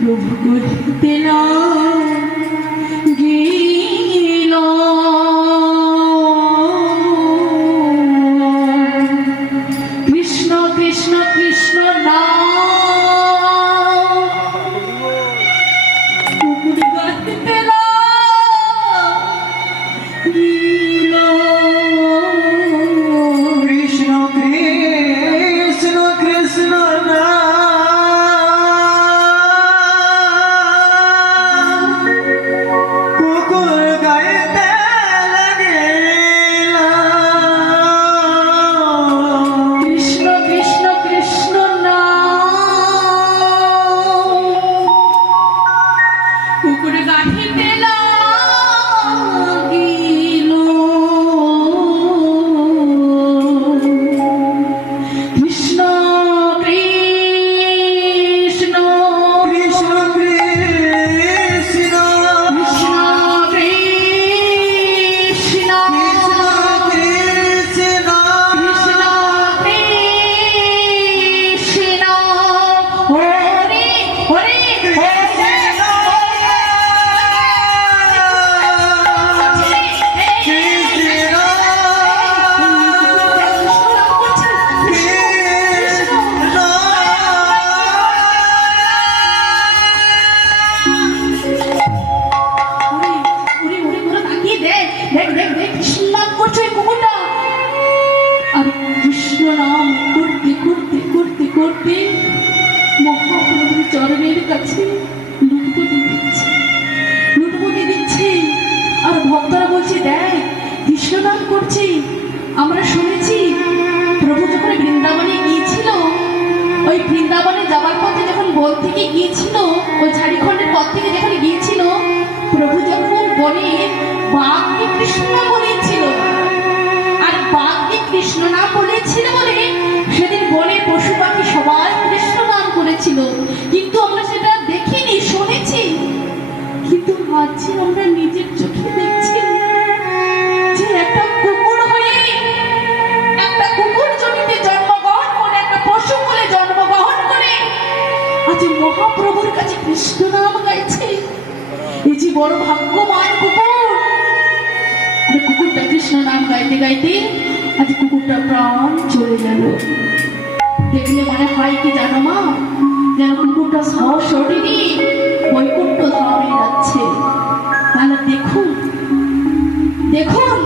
প্রভু গঠিতেলা গেল কৃষ্ণ কৃষ্ণ কৃষ্ণ নাম কুকুর গঠিতেলা গেল কৃষ্ণ কৃষ্ণ কৃষ্ণ কুকুর গাইতে লাগিল কৃষ্ণ কৃষ্ণ কৃষ্ণ নাম কুকুর গাহিতে লাগিল কৃষ্ণ কৃষ্ণ কৃষ্ণ কৃষ্ণ কৃষ্ণ কৃষ্ণ কৃষ্ণ কৃষ্ণ কৃষ্ণ হরি হরি মহাপ্রভুর চরণের কাছে লুটপুটি দিচ্ছে আর ভক্তরা বলছে দেখ কৃষ্ণ নাম করছে। আমরা শুনেছি প্রভু যখন বৃন্দাবনে গিয়েছিল, ওই বৃন্দাবনে যাওয়ার পথে যখন বন থেকে গিয়েছিল, ওই ঝাড়িখণ্ডের পথ থেকে যখন গিয়েছিল, প্রভু যখন বনে বাঘকে কৃষ্ণ নাম বলেছিল, আর বাঘকে কৃষ্ণ নাম বলেছিল বলে সেদিন বনে পশু পাখি সবাই কৃষ্ণ নাম করেছিল। কিন্তু আমরা সেটা দেখিনি, শুনেছি, কিন্তু আজকে আমরা নিজের চোখে দেখছি যে একটা কুকুর হয়ে, একটা কুকুর জমিতে জন্মগ্রহণ করে, একটা পশু বলে জন্মগ্রহণ করে আজ মহাপ্রভুর কাছে কৃষ্ণ নাম গাইছে। এই যে বড় ভাগ্যবান কুকুর। আর কুকুরটা কৃষ্ণ নাম গাইতে গাইতে আজ কুকুরটা প্রাণ চলে গেল। দেখলে মনে হয় কি জানো মা, যেন কুকুরটা সশরীরে বৈকুণ্ঠ ধামে যাচ্ছে। তাহলে দেখুন দেখুন